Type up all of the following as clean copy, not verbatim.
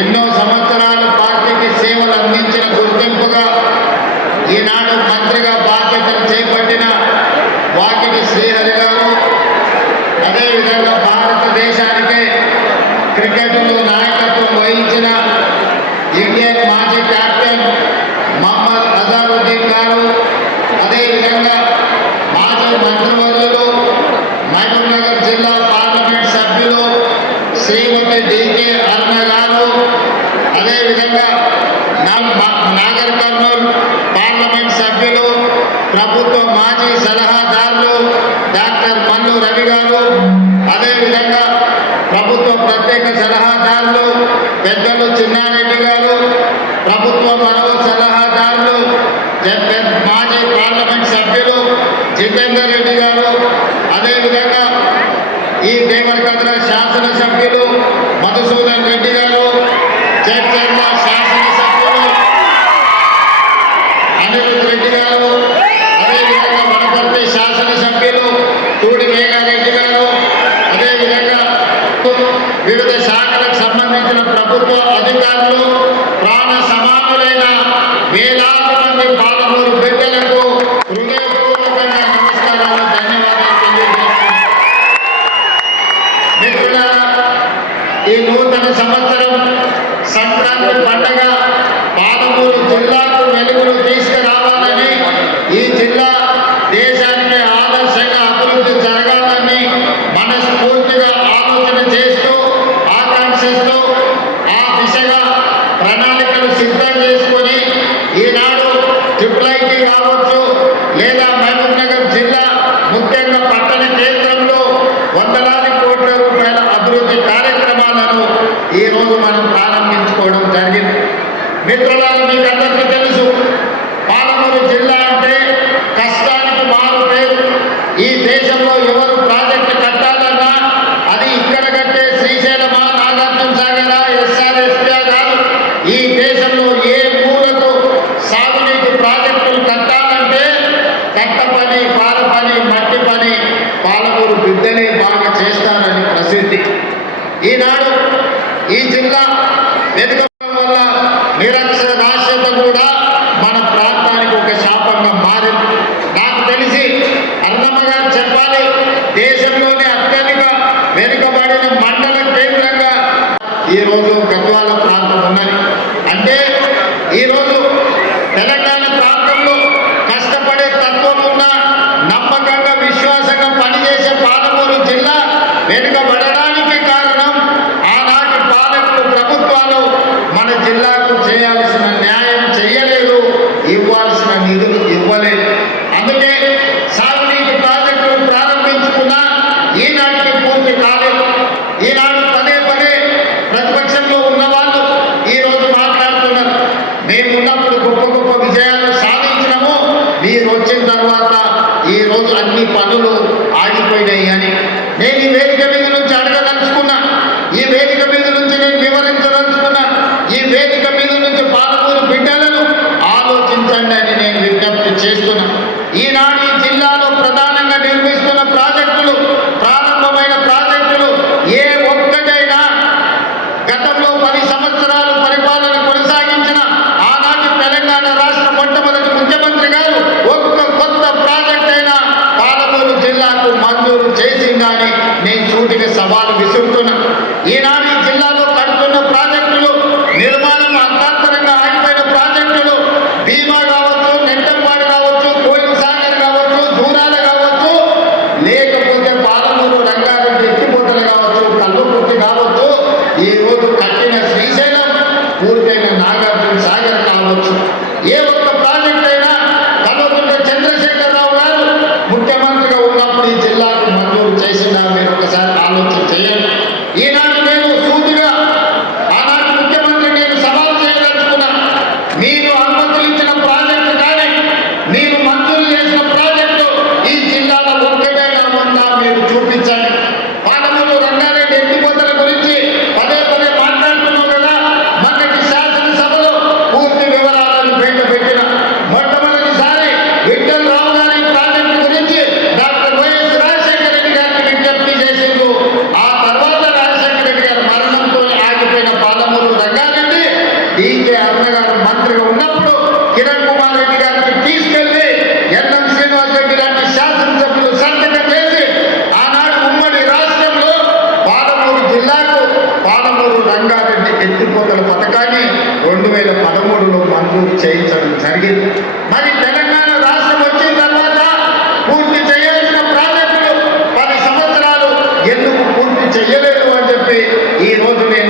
ఎన్నో సంవత్సరాలు పార్టీకి సేవలు అందించిన గుర్తింపుగా ఈనాడు మంత్రిగా బాధ్యతలు చేపట్టిన వాకిటి శ్రీహరి గారు, అదేవిధంగా భారతదేశానికే క్రికెట్లో నాయకత్వం వహించిన ఇండియన్ మాజీ కెప్టెన్ మహమ్మద్ అజారుద్దీన్ గారు, అదేవిధంగా మాజీ మంత్రివర్యులు మహబూబ్నగర్ జిల్లా పార్లమెంట్ సభ్యులు శ్రీమతి డికే అరుణ గారు, అదేవిధంగా నాగర్ కర్నూలు పార్లమెంట్ సభ్యులు ప్రభుత్వ మాజీ సలహాదారులు డాక్టర్ మల్లు రవి గారు, అదేవిధంగా ప్రభుత్వ ప్రత్యేక సలహాదారులు పెద్దలు చిన్నారెడ్డి గారు, ప్రభుత్వ మరో సలహాదారులు మాజీ పార్లమెంట్ సభ్యులు జితేందర్ రెడ్డి గారు, అదేవిధంగా ఈ దేవరకద్ర శాసనసభ్యులు మధుసూదన్ రెడ్డి గారు, జడ్చర్ల శాసనసభ్యులు అనిరుద్ రెడ్డి గారు, అదేవిధంగా వనపర్తి శాసనసభ్యులు తూడి మేఘారెడ్డి గారు, అదేవిధంగా వివిధ శాఖలకు సంబంధించిన ప్రభుత్వ అధికారులు, ప్రాణ సమానులైన వేలాది మంది పాలమూరు బిడ్డలకు హృదయపూర్వకంగా నమస్కారాలు, ధన్యవాదాలు తెలియజేస్తున్నాను. మిత్రులారా, ఈ నూతన సంవత్సరం సంక్రాంతి పండుగ పాలమూరు జిల్లాకు వెలుగులు తీసుకురావాలని, ఈ జిల్లా దేశానికి ఆదర్శంగా అభివృద్ధి జరగాలని మనస్ఫూర్తిగా ఆలోచన చేస్తూ ఆకాంక్షిస్తూ ఆ దిశగా ప్రణాళికలు సిద్ధం చేసుకొని ఈనాడు ట్రిపుల్ కావచ్చు లేదా మహబూబ్నగర్ జిల్లా ముఖ్యంగా పట్టణ కేంద్రంలో వందలాది కోట్ల రూపాయల అభివృద్ధి కార్యక్రమాలను ఈరోజు మనం ప్రారంభించుకోవడం జరిగింది. మిత్రులారా, మీకు అందరికీ తెలుసు, పాలమూరు జిల్లా అంటే కష్టానికి మారు పేరు. ఈ దేశంలో ఎవరు ప్రాజెక్టు కట్టాలన్నా అది ఇక్కడ కట్టే శ్రీశైలమా, నాగార్జున సాగరా, ఎస్ఆర్ఎస్పీ కాదు. ఈ దేశంలో ఏ మూలకు సాగునీటి ప్రాజెక్టులు కట్టాలంటే కట్ట పని, పాల పని, మట్టి పని పాలమూరు బిడ్డలే బాగా చేస్తారని ప్రసిద్ధి. ఈనాడు ఈ జిల్లా వెనుకబడడం వల్ల నిరక్షరాస్యత కూడా మన ప్రాంతానికి ఒక శాపంగా మారింది. నాకు తెలిసి అన్నమ్మ గారు చెప్పాలి, దేశంలోనే అత్యధిక వెనుకబడిన మండల కేంద్రంగా ఈరోజు గద్వాల ప్రాంతం ఉన్నది. అంటే ఈరోజు తెలంగాణ ప్రాంతంలో కష్టపడే తత్వం ఉన్న, నమ్మకంగా విశ్వాసంగా పనిచేసే పాలమూరు జిల్లా వెనుకబడడానికి కారణం ఆనాటి పాలకులు, ప్రభుత్వాలు మన జిల్లాకు చేయాల్సిన న్యాయం చేయలేదు, ఇవ్వాల్సిన నిధులు ఇవ్వలేదు. అందుకే సాగునీటి ప్రాజెక్టులు ప్రారంభించుకున్నా ఈనాటికి పూర్తి కాలేదు. ఈనాడు పదే పదే ప్రతిపక్షంలో ఉన్న వాళ్ళు ఈరోజు మాట్లాడుతున్నారు, మేమున్నప్పుడు గొప్ప గొప్ప విజయాలు సాధించినాము, మీరు వచ్చిన తర్వాత ఈరోజు అన్ని పనులు ఆగిపోయినాయి అని. నేను ఈ వేదిక మీద నుంచి అడగదలుచుకున్నా, ఈ వేదిక మీద నుంచి నేను వివరించదలుచుకున్నా, ఈ వేదిక మీద నుంచి పాలమూరు బిడ్డలను ఆలోచించండి అని నేను విజ్ఞప్తి చేస్తున్నా. ఈనాడు ఈ జిల్లాలో ప్రధానంగా నిర్మిస్తున్న ప్రాజెక్టులు, ప్రారంభమైన ప్రాజెక్టులు ఏ ఒక్కటైనా గతంలో 10 సంవత్సరాలు పరిపాలన కొనసాగించిన ఆనాటి తెలంగాణ రాష్ట్ర మొట్టమొదటి ముఖ్యమంత్రి గారు ఒక్క కొత్త ప్రాజెక్ట్ అయినా పాలమూరు జిల్లాకు మంజూరు చేసిందని నేను సూటిగా సవాలు విసురుతున్నా.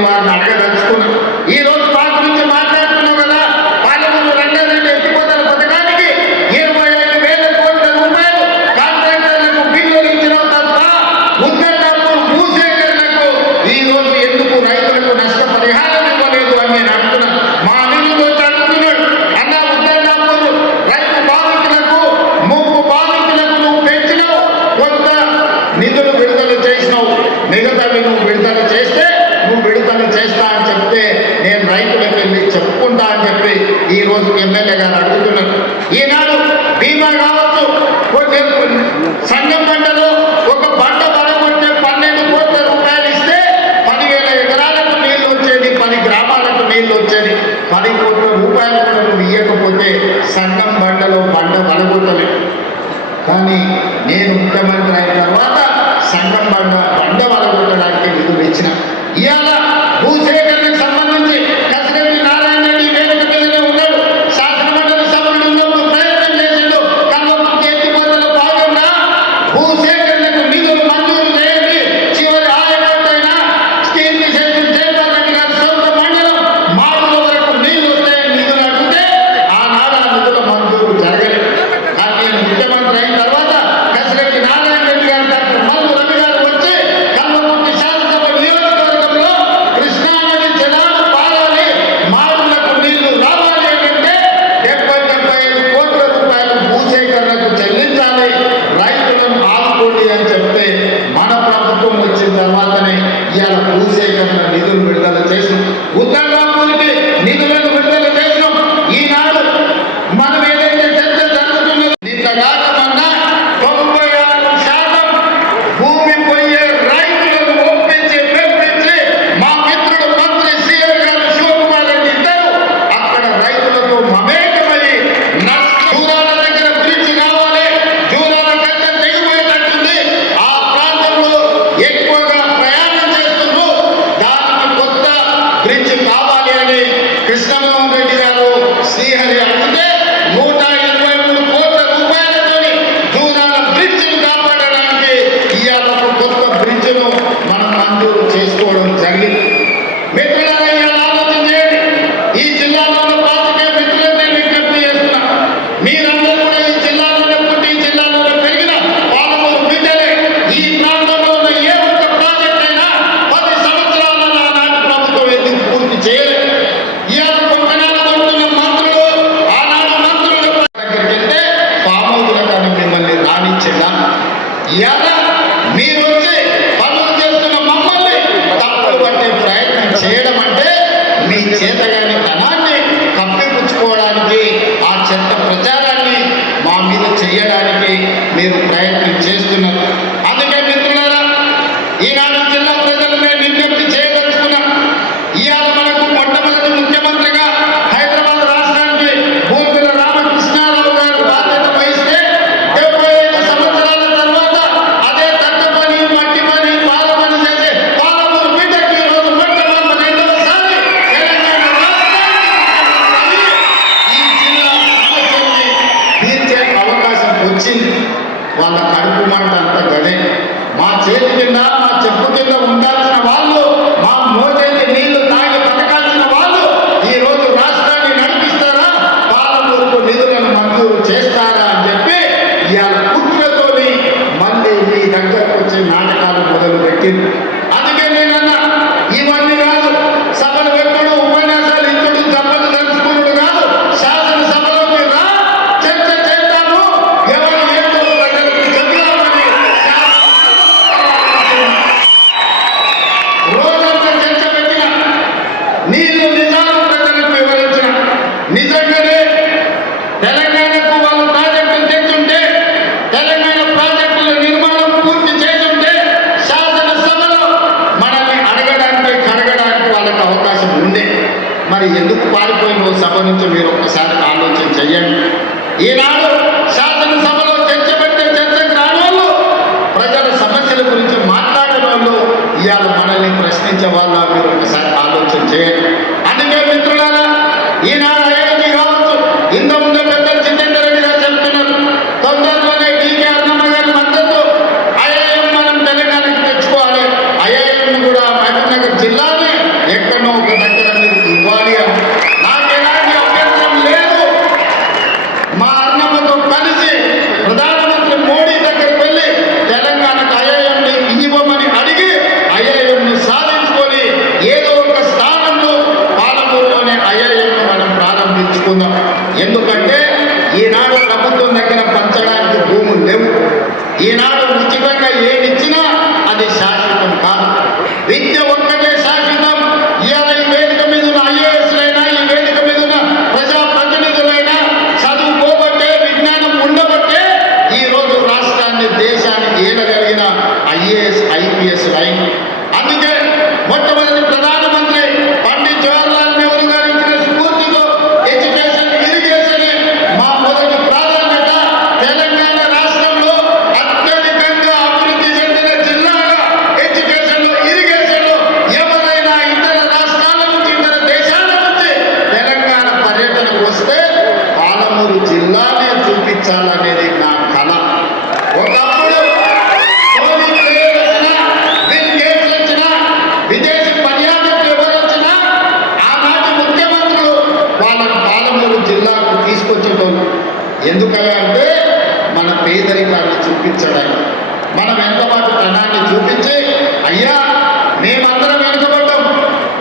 వారిని అడగదలుచుకున్నాను. ఈ రోజు వారి గురించి మాట్లాడుతున్నాం కదా. పాలమూరు రంగారెడ్డి ఎత్తిపోతల పథకానికి 25,000 కోట్ల రూపాయలు కాంట్రాక్టర్లకు బిల్లులు ఇచ్చిన తప్ప ఉద్దండాపూర్ భూసేకరణకు ఈ రోజు ఎందుకు రైతులకు నష్టపరిహారం ఇవ్వలేదు అని నేను అంటున్నాను. మా నిధులు అడుగుతున్నాడు. అన్న ఉద్దండాపూర్ రైతు బాధితులకు ముప్పు బాధితులకు నువ్వు పెంచినావు, కొంత నిధులు విడుదల చేసినావు, మిగతావి నువ్వు విడుదల చేస్తే నువ్వు విడుదల చేస్తా అని చెప్తే నేను రైతులకు వెళ్ళి చెప్పుకుంటా అని చెప్పి ఈ రోజు ఎమ్మెల్యే గారు అడుగుతున్నారు. ఈనాడు బీమా కావచ్చు, సంఘం పంటలో ఒక పంట పడగొట్టే 12 కోట్ల రూపాయలు ఇస్తే 10,000 ఎకరాలకు నీళ్లు వచ్చేది, 10 గ్రామాలకు నీళ్లు వచ్చేది. 10 కోట్ల రూపాయలు కూడా నువ్వు ఇవ్వకపోతే సంఘం పంటలో పంట పడగొట్టలేదు. కానీ నేను ముఖ్యమంత్రి అయిన తర్వాత సంఘం పంట పడగొట్టడానికి నిధులు ఇచ్చిన. ఇవాళ భూసేకరణకు సంబంధించి కసిరెడ్డి నారాయణ రెడ్డి వేదిక మీదనే ఉన్నాడు. శాసనమండలి సభ్యుడు ఉన్నప్పుడు ప్రయత్నం చేసిండు. కల్వకుర్తి ఎత్తిపోతల భాగంగా భూసేకరణకు నిధులు మంజూరు చేయండి, చివరి ఆయకట్టైనా స్టీల్ మిషన్ జయపాల్ గారి సొంత మండలం మాడుల వరకు నీళ్లు వస్తాయని నిధులు అడిగితే ఆనాడు ఆ నిధుల మంజూరు జరగలేదు. కానీ నేను ముఖ్యమంత్రి అయిన తర్వాత కసిరెడ్డి నారాయణ రెడ్డి గారు డాక్టర్ మల్లు రవి గారు వచ్చి కల్వకుర్తి శాసనసభ నియోజకవర్గంలో కృష్ణానది జలాలు పారాలి, మాడులకు నీళ్లు రావాలి అంటే 75 కోట్ల రూపాయలు భూసేకరణకు చెల్లించాలి, రైతులను ఆదుకోండి అని చెప్తే మన ప్రభుత్వం వచ్చిన తర్వాతనే ఇవాళ భూసేకరణ నిధులు విడుదల చేసినాం. ఉద్దండాపూర్కి నిధులను విడుదల చేసినాం. ఈనాడు మనం ఏదైతే చర్చ జరుగుతున్నదో నిన్నగాకమన్నా 96% భూమి పోయే రైతులను ఒప్పించి మెప్పించి మా మిత్రుడు మంత్రి సీఎం గారు శివకుమార్ రెడ్డి ఇద్దరు అక్కడ రైతులతో మమేకమై జూరాల దగ్గర బ్రిడ్జ్ కావాలి, జూరాల కంటే తెగిపోయేటట్టుంది, ఆ ప్రాంతంలో ఎక్కువగా ప్రయాణం చేస్తున్నారు, దానికి కొత్త బ్రిడ్జ్ కావాలి అని కృష్ణమోహన్ రెడ్డి గారు శ్రీహరి అడిగితే 123 కోట్ల రూపాయలతో జూరాల బ్రిడ్జిని కాపాడడానికి ఇవాళ ఒక కొత్త బ్రిడ్జ్ను మనం మంజూరు చేసుకోవడం జరిగింది. మిత్రులారా, ఇవాళ ఆలోచన చేయండి. ఈ జిల్లాలో ఉన్న పాతికే మిత్రులను నేను విజ్ఞప్తి చేస్తున్నా. మీరందరూ కూడా ఈ జిల్లాలోనే పుట్టి ఈ జిల్లాలోనే పెరిగిన పాలమూరు బిడ్డలే. ఈ ప్రాంతంలో ఉన్న ఏ ఒక్క ప్రాజెక్ట్ అయినా 10 సంవత్సరాలలో ఆనాటి ప్రభుత్వం ఎందుకు పూర్తి చేయలేదు? ఇవాళ కొంకణాలు కొడుతున్న మంత్రులు ఆనాడు మంత్రుల దగ్గరికి వెళ్తే ఫామ్ హౌస్ల కానీ మిమ్మల్ని రానిచ్చేదా? ఇవాళ మీరు వచ్చి పనులు చేస్తున్న మమ్మల్ని తప్పులు పట్టే ప్రయత్నం చేయడం అంటే మీ చేతగాని ధనాన్ని కప్పిపుచ్చుకోవడానికి, ఆ చెత్త ప్రచారాన్ని మా మీద చేయడానికి మీరు ప్రయత్నం చేస్తున్నారు. అందుకే మిత్రులారా, ఈనాడు జిల్లా ప్రజలు నేను విజ్ఞప్తి చేయదలుచుకున్నాను. ఇవాళ మనకు మొట్టమొదటి ముఖ్యమంత్రిగా హైదరాబాద్ రాష్ట్రానికి భూమిల రామకృష్ణారావు గారు బాధ్యత వహిస్తే 75 సంవత్సరాల తర్వాత అదే తట్ట పని, మట్టి పని, పాల పని చేసే పాలమూరు బిడ్డకి ఈరోజు మొట్టమొదటి 2వసారి తెలంగాణ రాష్ట్రానికి ఈ జిల్లా సమస్యల్ని తీర్చే అవకాశం వచ్చింది. వాళ్ళ కడుపు మంట అంత గదే. మా చేతి కింద, మా చెప్పు కింద ఉండాల్సిన వాళ్ళు, మా మోచేతి నీళ్లు తాగి బతకాల్సిన వాళ్ళు ఈ రోజు రాష్ట్రాన్ని నడిపిస్తారా, పాలమూరుకు నిధులను మంజూరు చేస్తారా అని చెప్పి ఇవాళ కుట్రతోని మళ్ళీ మీ దగ్గరకు వచ్చి నాటకాలు మొదలు పెట్టింది. అందుకే నేనన్నా, ఇవన్నీ కాదు సభలు పెట్టుడు, ఉపన్యాసాలు ఇచ్చుడు, సభలు జరుపుకున్నాడు కాదు, శాసనసభలోకి రా, చర్చ చేద్దాము, ఎవరు ఏంటో ప్రజలకు చెబుదామని రోజంతా చర్చ పెట్టిన, నీళ్లు నిజాలు ప్రజలకు వివరించిన, నిజంగానే తెలంగాణకు వాళ్ళు ప్రాజెక్టులు తెచ్చుంటే, తెలంగాణ ప్రాజెక్టుల నిర్మాణం పూర్తి చేస్తుంటే శాసనసభలో మనల్ని అడగడానికి కడగడానికి వాళ్ళకి అవకాశం ఉండే. మరి ఎందుకు పారిపోయిన సభ నుంచి మీరు ఒక్కసారి ఆలోచన చెయ్యండి. ఈనాడు శాసనసభలో చర్చ పెట్టే చర్చకు రాని వాళ్ళు, ప్రజల సమస్యల గురించి మాట్లాడే వాళ్ళు ఇవాళ మనల్ని ప్రశ్నించే వాళ్ళు మీరు ఒకసారి ఆలోచన చేయండి. అందుకే మిత్రులారా, ఈనాడు ఐఐటి కావచ్చు, ఇంతకుముందు పెద్ద జితేందర్ రెడ్డి గారు చెప్తున్నారు, తొందరలోనే డీకే అన్నమ్మ గారి మద్దతు ఐఐఎం మనం తెలంగాణకి తెచ్చుకోవాలి. ఐఐఎం కూడా మహబూబ్ నగర్ జిల్లాని ఈనాడు ఉచితంగా ఏమిచ్చినా అది శాశ్వతం కాదు. విద్య ఒక్కటే శాశ్వతం. ఇవాళ ఈ వేదిక మీద ఉన్న ఐఏఎస్లైనా, ఈ వేదిక మీద ఉన్న ప్రజాప్రతినిధులైనా చదువుకోబట్టే, విజ్ఞానం ఉండబట్టే ఈరోజు రాష్ట్రాన్ని, దేశానికి ఏలగలిగిన ఐఏఎస్ ఐపీఎస్ లైన్. అందుకే మొట్టమొదటి ప్రధానమంత్రి పండిత్ జవహర్లాల్ నెహ్రూ గారు ఇచ్చిన స్ఫూర్తితో ఎడ్యుకేషన్, ఇరిగేషన్ మా మొదటి ప్రాధాన్యత. తెలంగాణ రాష్ట్రంలో అత్యధికంగా అభివృద్ధి చెందిన జిల్లాగా ఎడ్యుకేషన్, ఇరిగేషన్ ఎవరైనా ఇతర రాష్ట్రాల నుంచి, ఇతర దేశాల నుంచి తెలంగాణ పర్యటనకు వస్తే పాలమూరు జిల్లానే చూపించాలనేది నా కళ. ఒకప్పుడు సోనీ ప్లేయర్ వచ్చినా, బిల్ గేట్స్ వచ్చినా, విదేశీ పర్యాటకులు ఎవరు వచ్చినా ఆనాటి ముఖ్యమంత్రులు వాళ్ళని పాలమూరు జిల్లాకు తీసుకొచ్చేటోళ్ళు. ఎందుకంటే మన పేదరికాన్ని చూపించడానికి, మనం ఎంత మాట తనాన్ని చూపించి, అయ్యా మేమందరం వెనుకబడ్డాం,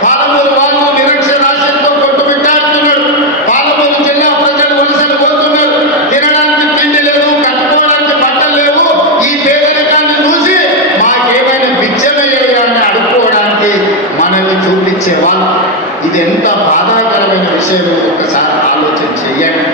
పాలమూరు వాళ్ళు నిరక్షరాస్యంతో కొట్టుమిట్టాడుతున్నాడు, పాలమూరు జిల్లా ప్రజలు వలసలు పోతున్నారు, తినడానికి తిండి లేదు, కట్టుకోవడానికి బట్టలు లేవు, ఈ పేదరికాన్ని చూసి మాకేమైనా బిచ్చమయ్యాన్ని అడుక్కోవడానికి మనల్ని చూపించేవాళ్ళు. ఇది ఎంత బాధాకరమైన విషయం ఒకసారి ఆలోచన చెయ్యండి.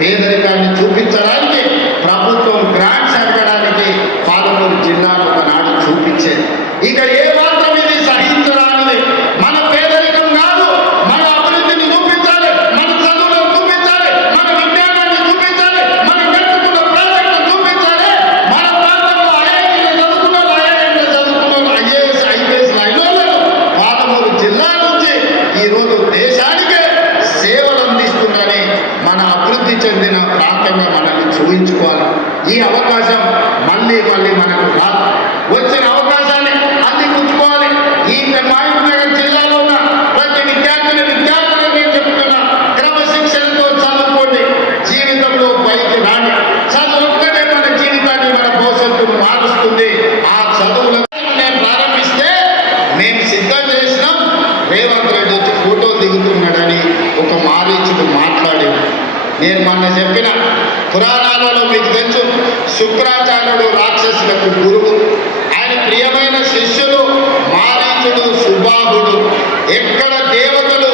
పేదరికాన్ని చూపించడానికి ప్రభుత్వం గ్రాంట్స్ అడగడానికి పాలమూరు జిల్లాను ఒకనాడు చూపించేది. ఇక ఏ మాత్రం ఇది సహించరానిది. మన పేదరికం కాదు, మన అభివృద్ధిని చూపించాలి, మన చదువులను చూపించాలి, మన విజ్ఞానాన్ని చూపించాలి, మనం కట్టుకున్న ప్రాజెక్టు చూపించాలి. మన ప్రాంతంలో ఐఐటీలు చదువుకున్న ఐఏఎస్ ఐపీఎస్ లైన్లను పాలమూరు జిల్లా నుంచి ఈరోజు దేశానికే సేవలు అందిస్తుందని మన అభివృద్ధి చెందిన ప్రాంతంగా మనల్ని చూపించుకోవాలి. ఈ అవకాశం మళ్ళీ మనకు రాదు. వచ్చిన అవకాశాన్ని అందిపుచ్చుకోవాలి. ఈ మహబూబ్నగర్ జిల్లాలో ఉన్న ప్రతి విద్యార్థులకు నేను చెప్తున్నా, క్రమశిక్షణతో చదువుకోండి, జీవితంలో పైకి రాండి. చదువు ఒక్కటే మన జీవితాన్ని, మన భవిష్యత్తును మారుస్తుంది. ఆ చదువులను నేను ప్రారంభిస్తే మేము సిద్ధం చేసినాం. రేవంత్ రెడ్డి వచ్చి ఫోటో దిగుతున్నాడని ఒక మారీచుడు మాట్లాడేది. నేను మొన్న చెప్పిన పురాణాలలో మీకు తెలుసు, శుక్రాచార్యుడు రాక్షసులకు గురువు. ఆయన ప్రియమైన శిష్యులు మారీచుడు, సుబాహుడు. ఎక్కడ దేవతలు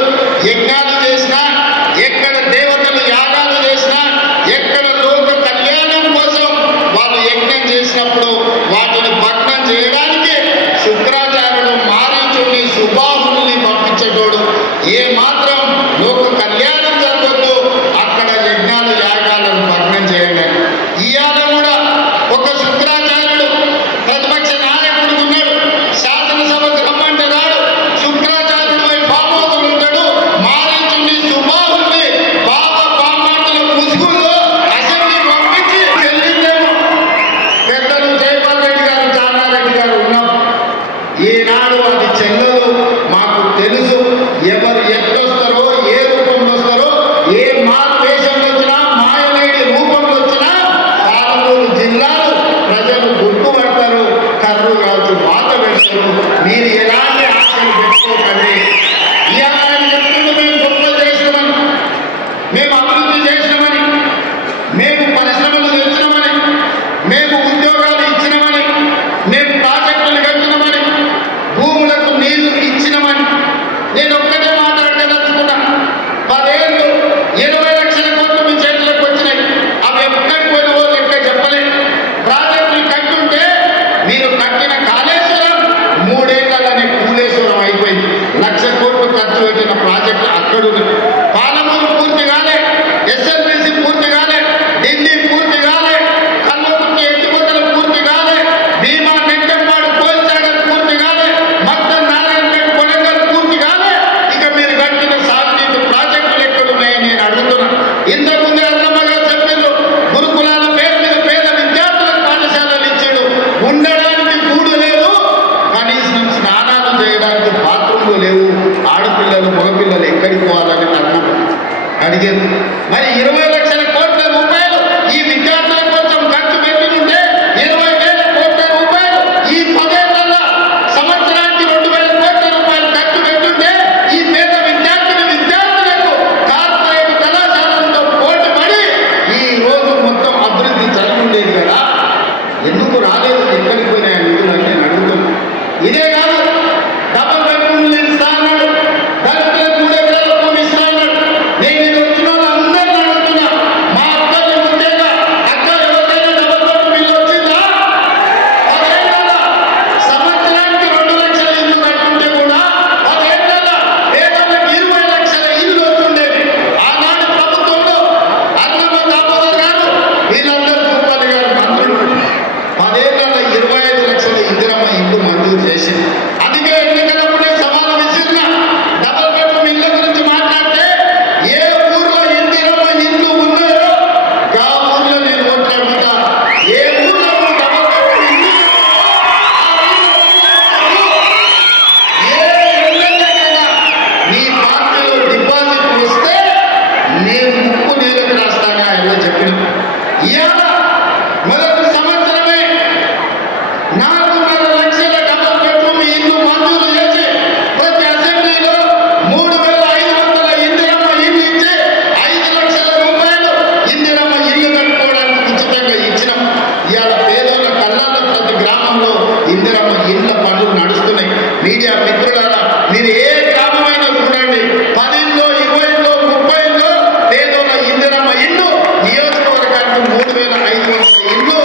యజ్ఞాలు చేసినా, ఎక్కడ దేవతలు యాగాలు చేసినా, ఎక్కడ లోక కళ్యాణం కోసం వాళ్ళు యజ్ఞం చేసినప్పుడు వాటిని భగ్నం చేయడానికి శుక్రాచార్యుడు మారీచుడిని, సుబాహుడిని పంపించేటోడు. ఏ మాత్రం లోక కళ్యాణం జరగొద్దు, అక్కడ యజ్ఞాలు యాగాలను భగ్నం చేయండి. ఇవాళ కూడా ఒక శుక్రాచార్యుడు ప్రతిపక్ష నాయకుడు ఉన్నాడు, శాసనసభకు రమ్మంటే రాడు, శుక్రాచార్యుడు పామోతులు ఉంటాడు, మారీచుడిని, సుబాహుడిని పామాటల ముసుగుల్లో అసెంబ్లీ పంపించి చెల్లిందేమో. పెద్దలు జయపాల్ రెడ్డి గారు, జానారెడ్డి గారు ఉన్నాం. ఈనాడు అది చెల్లదు. మాకు తెలుసు ఎవరు ఎట్లొస్తారో, ఏ రూపంలో వస్తారో, ఏ వేషంలో వచ్చినా, మాయలేడి రూపంలో వచ్చినా పాలమూరు జిల్లాలో ప్రజలు గుర్తుపడతారు, కర్రు కాదు వాత పెడతారు. మీరు ఎలాంటి ఆశలు పెట్టుకోకండి. ఇవాళ చెప్తుంది మేము గొప్పలు చేస్తున్నాం, మేము అభివృద్ధి చేసినామని, మేము పరిశ్రమలు తెచ్చినామని, మేము ఉద్యోగాలు ఇచ్చినామని, మేము ప్రాజెక్టులు కట్టినామని, భూములకు నీళ్లు ఇచ్చినామని. నేను ఒక్కటే మాట్లాడదలుచుకున్నా. 10 ఏళ్ళు 20 లక్షల కోట్లు మీ చేతులకు వచ్చినాయి. అవి ఎక్కడికి పోయినవో లెక్క చెప్పలేదు. ప్రాజెక్టులు కట్టుంటే మీరు కట్టిన కాళేశ్వరం 3 ఏళ్లనే కూలేశ్వరం అయిపోయింది. 1,00,000 కోట్లు ఖర్చు పెట్టిన ప్రాజెక్టు అక్కడుంది. పాలమూరు పూర్తి కాలే, ఎస్ఎల్బీసీ పూర్తి కాలే, ఢిల్లీ పూర్తి కాలే, కల్వకుర్తి ఎత్తిపోతలు పూర్తి కాలే, భీమా నెట్టంపాడు కోల్చాగర్ పూర్తి కాలే, మొత్తం నారాయణపేట కొడంగల్ పూర్తి కాలే. ఇక మీరు కట్టిన సాగునీటి ప్రాజెక్టులు ఎక్కడున్నాయని నేను అడుగుతున్నా. ఇంతకుముందు అన్నమ్మ గారు చెప్పారు, గురుకులాల పేరు మీద పేద విద్యార్థులకు పాఠశాలలు ఇచ్చాడు. ఉండడానికి గూడు లేదు, కనీసం స్నానాలు చేయడానికి బాత్రూమ్లు లేవు. ఆడపిల్లలు, మగపిల్లలు ఎక్కడికి పోవాలని అన్నారు అడిగారు. మరి 20 లక్షల కోట్ల రూపాయలు ఈ విద్యార్థుల కోసం ఖర్చు పెట్టినుంటే 20,000 కోట్ల రూపాయలు ఈ 10 ఏళ్లలో సంవత్సరానికి 2,000 కోట్ల రూపాయలు ఖర్చు పెట్టుంటే ఈ పేద విద్యార్థులకు కార్పొరేట్ కళాశాలలతో పోటీ పడి ఈ రోజు మొత్తం అభివృద్ధి జరిగి ఉండేది కదా. ఎందుకు రాలేదు? రాలేదు, ఎక్కడికి పోయినాయి నిధులు అని నేను అడుగుతున్నాను. ఇదే కాదు, డబల్ బెడ్రూమ్లు ఇస్తా అన్నాడు, దళితులకు 3 ఎకరాల భూమి ఇస్తా అన్నాడు. నేను ఇది వచ్చిన వాళ్ళందరినీ అడుగుతున్నా, మా అక్కల్ని ముఖ్యంగా అక్క ఎవరికైనా డబల్ బెడ్రూమ్ ఇల్లు వచ్చిందా? అదేంటా సంవత్సరానికి 2 లక్షల ఇల్లు కట్టుకుంటే కూడా అదేంటా పేదలకు 20 లక్షల ఇల్లు వస్తుండేది. ఆనాడు ప్రభుత్వంలో అన్నమ్మ దామోదర్ గారు వీళ్ళందరూ భూపాలి గారు మంత్రులు 10 ఏళ్లలో 25 లక్షల ఇందిరమ్మ ఇల్లు మంజూరు చేసింది. అందుకే ఎన్నికలప్పుడే సవాలు విసిరిన డబల్ బెడ్రూమ్ ఇళ్ళ గురించి మాట్లాడితే ఏ ఊర్లో ఇందిరమ్మ ఇల్లు ఉన్నాయో ఆ ఊర్లో నేను ఓట్లాడుతా. ఏ ఊర్లో డబల్ బెడ్రూమ్ ఇల్లు ఏ ఎమ్మెల్యేకైనా నీ పార్టీలో డిపాజిట్ వస్తే నేను ముక్కు నేలకు రాస్తాను ఆయన చెప్పిన. ఇవాళ మొదటి సంవత్సరమే 4.5 లక్షల డబల్ బెడ్రూమ్ ఇల్లు మంజూరు చేసి ప్రతి అసెంబ్లీలో 3,500 ఇందిరమ్మ ఇల్లు ఇచ్చి 5 లక్షల రూపాయలు ఇందిరమ్మ ఇల్లు కట్టుకోవడానికి ఉచితంగా ఇచ్చినాం. ఇవాళ పేదోళ్ళ కళ్ళల్లో ప్రతి గ్రామంలో ఇందిరమ్మ ఇళ్ళ పనులు నడుస్తున్నాయి. మీడియా మిత్రులారా, మీరు ఏ గ్రామమైనా చూడండి, 10లో 20లో 30లో పేదోళ్ళ ఇందిరమ్మ ఇల్లు నియోజకవర్గానికి 3,500 ఇల్లు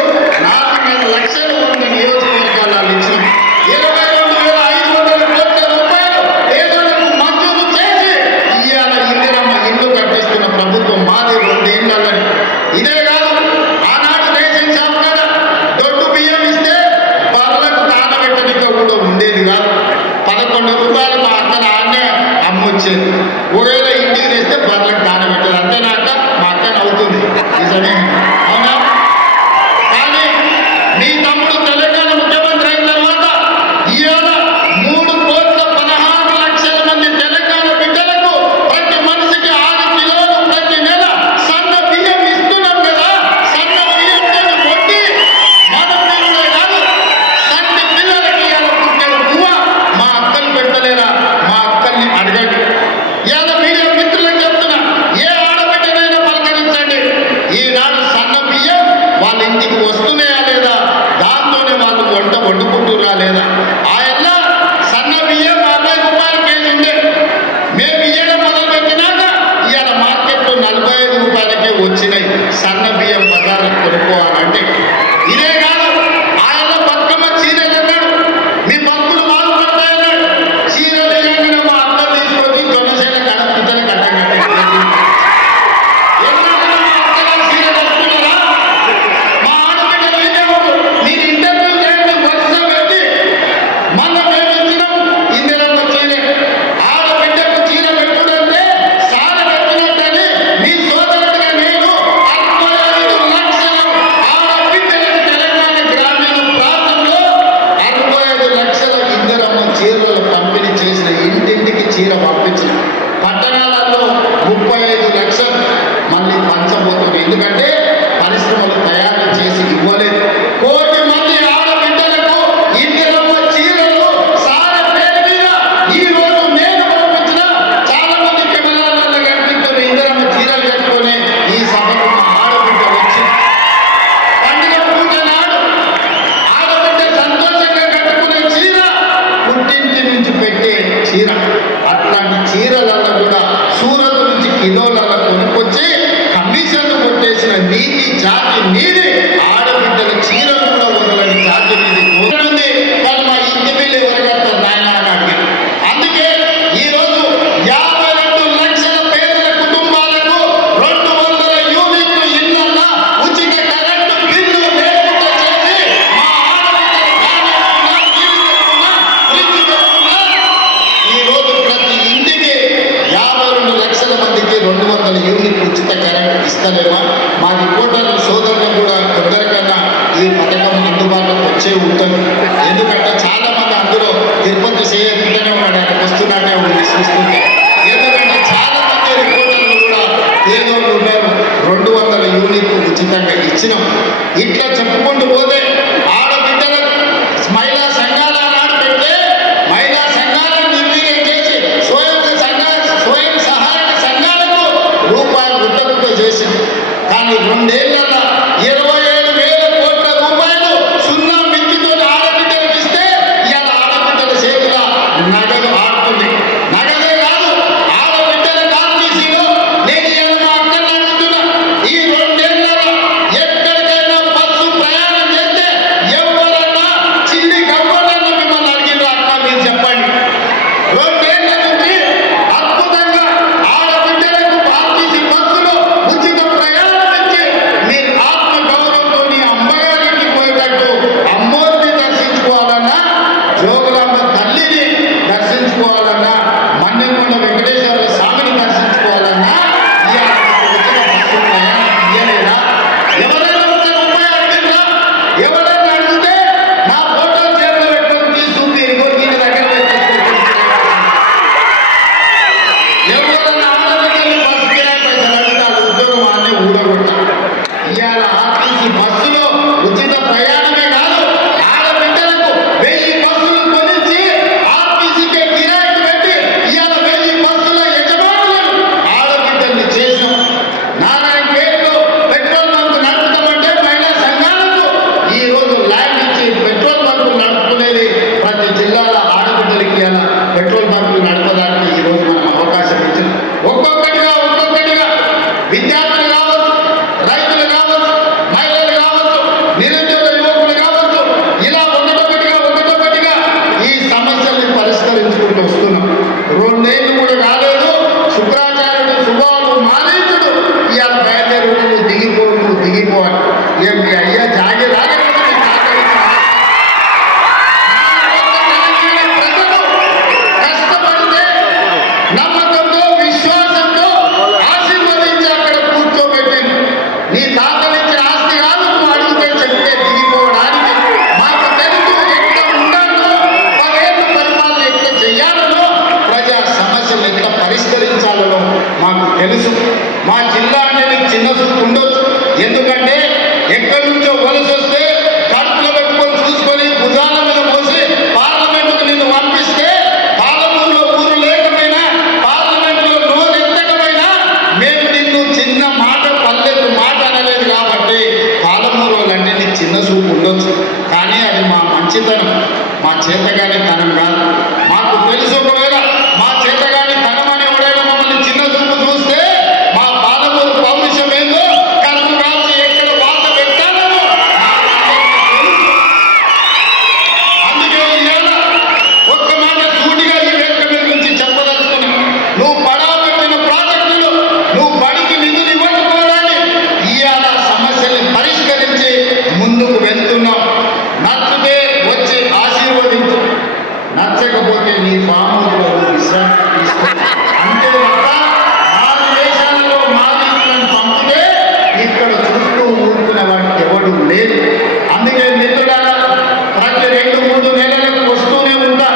4.5 లక్షలు ఉన్న నియోజకవర్గాలు ఇచ్చినాం. 22,500 కోట్ల రూపాయలు పేదోళ్లకు మంజూరు చేసి ఇవాళ ఇందిరమ్మ ఇల్లు కట్టిస్తున్న ప్రభుత్వం మాది 2 ఏళ్లని. ఇదే కాదు, ఆనాడు రేషన్ షాప్ కాడ దొడ్డు బియ్యం ఇస్తే బర్లకు నానబెట్టనిక కూడా ఉండేది కాదు. 11 రూపాయలు మా అక్కల ఆన్నే అమ్మొచ్చేది. ఒకవేళ ఇంటికి తెస్తే బర్లకు నానబెట్టేది. అంతేనా అక్క? మా అక్క నవ్వుతుంది, నిజమే, అవునా? కానీ మీ తమ్ముడు తెలంగాణ ముఖ్యమంత్రి అయిన తర్వాత ఇవాళ 3,16,00,000 మంది తెలంగాణ బిడ్డలకు ప్రతి మనిషికి 6 కిలోలు ప్రతి నెల సన్న బియ్యం ఇస్తున్నాం కదా. సన్న బియ్యంతో కొట్టి మన పిల్లలే కాదు, సన్ని పిల్లలకి ఇవాళ పుట్టే పువ్వ మా అక్కలు పెట్టలేరా? మా అక్కల్ని అడగండి. ఇవాళ మీడియా మిత్రులకు చెప్తున్నా, ఏ ఆడబిడ్డనైనా పలకరించండి. ఈనాడు సన్న బియ్యం వాళ్ళ ఇంటికి వస్తున్నాయా లేదా, దాంతోనే వాళ్ళు వంట వండుకుంటున్నా లేదా? ఆయన సన్న బియ్యం 40 రూపాయల కేజీ ఉండే, మేము ఇయ్యడం మొదలుపెట్టినాక ఇవాళ మార్కెట్లో 45 రూపాయలకే వచ్చినాయి సన్న బియ్యం బజార్లకు కొనుక్కోవాలంటే. ఇదే కాదు, ఆయన బతుకమ్మ చీరలు అన్నాడు, మీ భక్తులు బాగుపడతాయన్నాడు. చీరలు ఇవ్వగానే మా అక్కలు తీసుకొని జొన్నశైల కడ పిల్లలు కట్టండి. ఎన్నడైనా మా అక్కలు చీర కట్టుకున్నారా? మా ఆడబిడ్డలు ఇచ్చేవాళ్ళు మీరు ఇంటర్వ్యూ చేయండి, వరుస పెట్టి మన మేము ఇచ్చినాం ఇందిరమ్మ చీర. ఆడబిడ్డకు చీర పెట్టుడంటే సార పెట్టినట్టని మీ సోదరుడిగా నేను 65 లక్షల ఆడబిడ్డలకు తెలంగాణ గ్రామీణ ప్రాంతంలో 65 లక్షల ఇందిరమ్మ చీరలు పంపిణీ చేసిన, ఇంటింటికి చీర పంపించిన. పట్టణాలలో 35 లక్షలు మళ్ళీ పంచబోతుంది. ఎందుకంటే పరిశ్రమలు తయారు చేసి ఇవ్వలేదు. 1 కోటి మంది ఆడబిడ్డలకు ఇందిరమ్మ చీరలు సార పేరు మీద ఈ రోజు నేను పంపించిన. చాలా మంది కెమెరాలలో కనిపిస్తున్న ఇందిరమ్మ చీరలు కట్టుకొని ఈ సభకు మా ఆడబిడ్డ వచ్చి పండుగ పూజ నాడు ఆడబిడ్డ సంతోషంగా కట్టుకునే చీర పుట్టింటి నుంచి పెట్టే చీర. అట్లాంటి చీరలలో కూడా సూరత్ నుంచి కిలోలలో కొనుక్కొచ్చి కమిషన్లు కొట్టేసిన నీతి జాతి నీది. ఆడబిడ్డల చీరలు కూడా వదలని జాతి నీది కోరుతుంది. వాళ్ళు మా ఇంటి బిల్లు ఎవరు కడతారు నాయన అని అడిగారు. అందుకే ఈరోజు 52 లక్షల పేదల కుటుంబాలకు 200 యూనిట్లు ఇళ్ళన్నా ఉచిత కరెంటు బిల్లు లేకుండా చేసి మా ఆడబిడ్డల ఈరోజు ప్రతి ఇంటికి 52 లక్షల మందికి 200 యూనిట్లు ఉచిత కరెంటు ఇస్తలేమా? మా రిపోర్టర్లు సోదరులు కూడా ఎవరికైనా ఈ పథకం అందుబాటులోకి వచ్చే ఉంటుంది. ఎందుకంటే చాలా మంది అందులో తిరుపతి చేయకుండానే ఉన్నాడు, ఆయన వస్తున్నాడే ఉంది చూస్తుంటే. ఎందుకంటే చాలా మంది రిపోర్టర్లు కూడా పేదోళ్ళు ఉన్నారు. 200 యూనిట్లు ఉచితంగా ఇచ్చినాం. ఇట్లా చెప్పుకుంటూ పోతే ఆడబిడ్డలకు మహిళా సంఘాల నాడు పెడితే మహిళా సంఘాలను నిర్వీర్యం చేసి స్వయం సహాయక సంఘాలకు రూపాయలు గుట్టగుట్ట చేసింది. కానీ 2 ఏళ్లలో 27,000 కోట్ల రూపాయలు సున్నా మంచితనం, మా చేతగాని తనం కాదు. మాకు తెలుసు ఒకవేళ మా చేతగాని తనం అని ఎవడైనా మమ్మల్ని చిన్న చూపు చూస్తే మా పాలమూరు పౌరుషం ఏందో కరువు కాల్చి ఎక్కడ వాత పెట్టాలో అందుకే ఇవాళ ఒక్క మాట సూటిగా ఈ వేదిక మీద నుంచి చెప్పదలుచుకున్నాం. నువ్వు పడవ పెట్టిన ప్రాజెక్టులు నువ్వు బడికి నిధులు ఇవ్వకపోవడాన్ని ఇవాళ సమస్యల్ని పరిష్కరించి ముందుకు వెళ్తున్నాం. నచ్చితే వచ్చి ఆశీర్వదించు, నచ్చకపోతే నీ పాములో విశ్రాంతి తీసుకో. అంతే తప్ప మారు దేశాలలో మాదిరిలను పంపితే ఇక్కడ చూస్తూ ఊరుకునే వాడికి ఎవడు లేదు. అందుకే మిత్రులారా ప్రతి 2-3 నెలలకు వస్తూనే ఉంటా.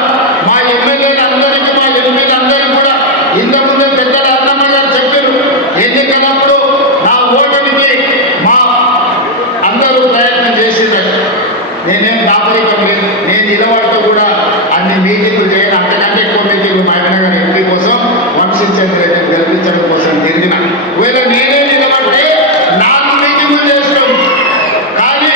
మా ఎమ్మెల్యేలు అందరికీ మా ఎంపీలు అందరికీ కూడా ఇంతకుముందే పెద్దల అన్నమ్మ గారు చెప్పారు, ఎన్నికలప్పుడు నా ఓటమికి మా అందరూ ప్రయత్నం చేసేదాన్ని. నేనేం దాపరికం లేదు. నేను నిలబడుతూ కూడా అన్ని మీటింగులు చేయను. అంతకంటే ఎక్కువ మీటింగ్లు మహబూబ్నగర్ ఎంపీ కోసం వంశీచంద్ర రెడ్డిని గెలిపించడం కోసం తిరిగిన. ఒకవేళ నేనే నిలబడితే 4 మీటింగులు చేస్తాం. కానీ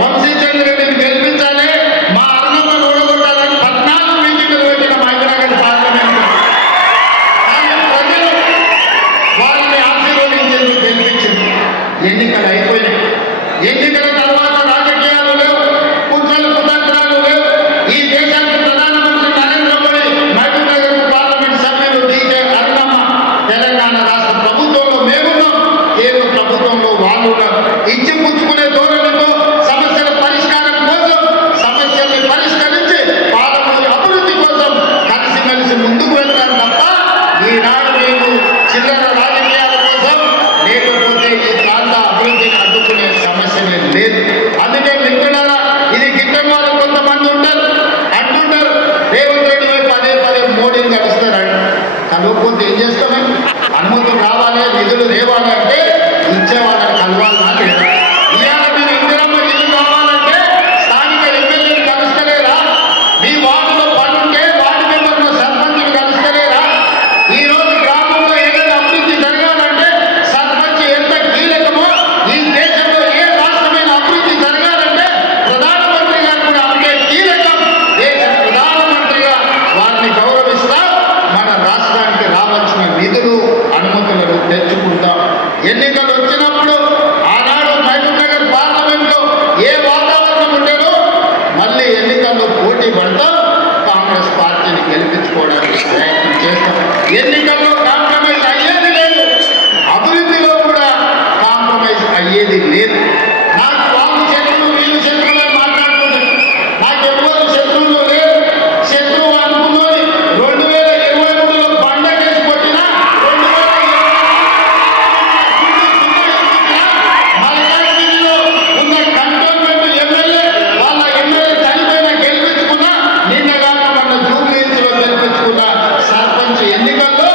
వంశీచంద్ర రెడ్డిని గెలిపించాలి, మా అన్నమ్మను ఓడగొట్టాలని 14 మీటింగులు పెట్టిన మహబూబ్నగర్ పార్లమెంట్. కానీ ప్రజలు వారిని ఆశీర్వదించేందుకు గెలిపించింది. ఎన్నికలు అయిపోయినాయి. ఎన్నికల తర్వాత రాజకీయాలు లేవు, కుట్రలు కుతంత్రాలు లేవు. ఈ దేశానికి ప్రధానమంత్రి నరేంద్ర మోడీ, మహబూబ్నగర్ పార్లమెంట్ సభ్యులు డీకే అరుణమ్మ, తెలంగాణ రాష్ట్ర ప్రభుత్వంలో మేమున్నాం, కేంద్ర ప్రభుత్వంలో వాళ్ళు ఉన్నారు. ఇచ్చి పుచ్చుకునే ధోరణితో సమస్యల పరిష్కారం కోసం, సమస్యల్ని పరిష్కరించి పాలమూరు అభివృద్ధి కోసం కలిసిమెలిసి ముందుకు వెళ్తాం తప్ప ఈనాడు మేము చిల్లర రాజకీయాల కోసం లేకపోతే ఈ ప్రాంత అభివృద్ధిని అడ్డుకునే సమస్యనే లేదు. అందుకే మిత్రులారా, ఇది గిట్టని వాళ్ళు కొంతమంది ఉంటారు, అంటుంటారు రేవంత్ రెడ్డి వైపు పదే మోడీని కలుస్తారంట. కలవకపోతే ఏం చేస్తామని? అనుమతులు రావాలి, నిధులు రేవాలి అంటే ఇచ్చేవాళ్ళని కలవాలన్నా లేదా? ఇవాళ మీరు ఇందిరమ్మ ఇల్లు కావాలంటే స్థానిక ఎమ్మెల్యేని కలుస్తలేరా? మీ వార్డులో పనుంటే వార్డు మెంబర్ను సర్పంచ్ని కలుస్తలేరా? ఈ రోజు గ్రామంలో ఏదైనా అభివృద్ధి జరగాలంటే సర్పంచ్ ఎంత కీలకమో, ఈ దేశంలో ఏ రాష్ట్రమైన అభివృద్ధి జరగాలంటే ప్రధానమంత్రి గారు కూడా అంతే కీలకం. దేశ ప్రధానమంత్రిగా వారిని గౌరవిస్తా మన రాష్ట్రానికి రావాల్సిన నిధులు అనుమతులను తెచ్చుకుంటాం. ఎన్నికలు వచ్చినప్పుడు ఆనాడు మహబూబ్నగర్ పార్లమెంట్లో ఏ వాతావరణం ఉండేదో మళ్ళీ ఎన్నికల్లో పోటీ పడతాం, కాంగ్రెస్ పార్టీని గెలిపించుకోవడానికి ప్రయత్నం చేస్తాం. ఎన్నికల్లో కాంప్రమైజ్ అయ్యేది లేదు, అభివృద్ధిలో కూడా కాంప్రమైజ్ అయ్యేది లేదు. నాకు వాళ్ళు శత్రువు వీళ్ళు శత్రువులు అని మాట్లాడుతుంది. నాకు ఎవ్వరు శత్రువులు లేరు. శత్రువు అనుకున్నది 2023లో బండకేసి కొట్టినా, 2024 మల్కాజ్గిరిలో ఉన్న కంటోన్మెంట్ ఎమ్మెల్యే వాళ్ళ ఎమ్మెల్యే చనిపోయిన గెలిపించుకున్నా, నిన్నగాక మన జూబ్లీహిల్స్లో గెలిపించుకున్న సర్పంచ్ ఎన్నికల్లో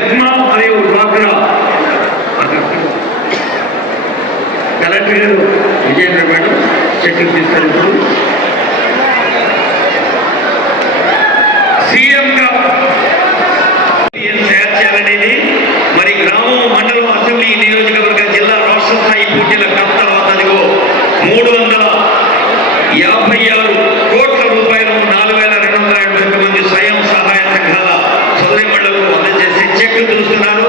మెప్మా మరియు డ్వాక్రా కలెక్టర్ గారు విజయేంద్ర మేడం చెక్కులు తీస్తారు. ఇప్పుడు సీఎంగా తయారు చేయాలనేది మరి గ్రామం, మండలం, అసెంబ్లీ, నియోజకవర్గ, జిల్లా, రాష్ట్ర స్థాయి పోటీల కప్ తర్వాత అదిగో 356 కోట్ల రూపాయలు 4251 మంది స్వయం సహాయ సంఘాల సోదరిమణులకు అందజేసే చెక్లు చూస్తున్నారు.